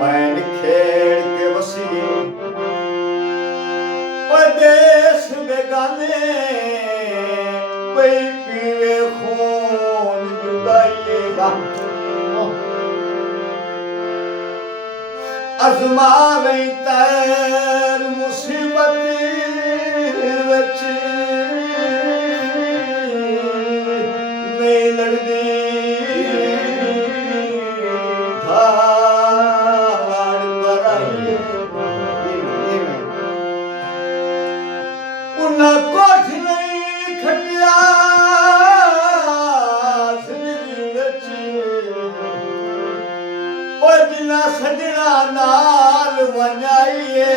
pan खेड़ के वसी देश बेगाने कोई पीवे खून जुदाईगा अजमावे तैर मुसीबत विच नहीं लड़दी कुछ नहीं खटिया बिना सजना नाल वनाइए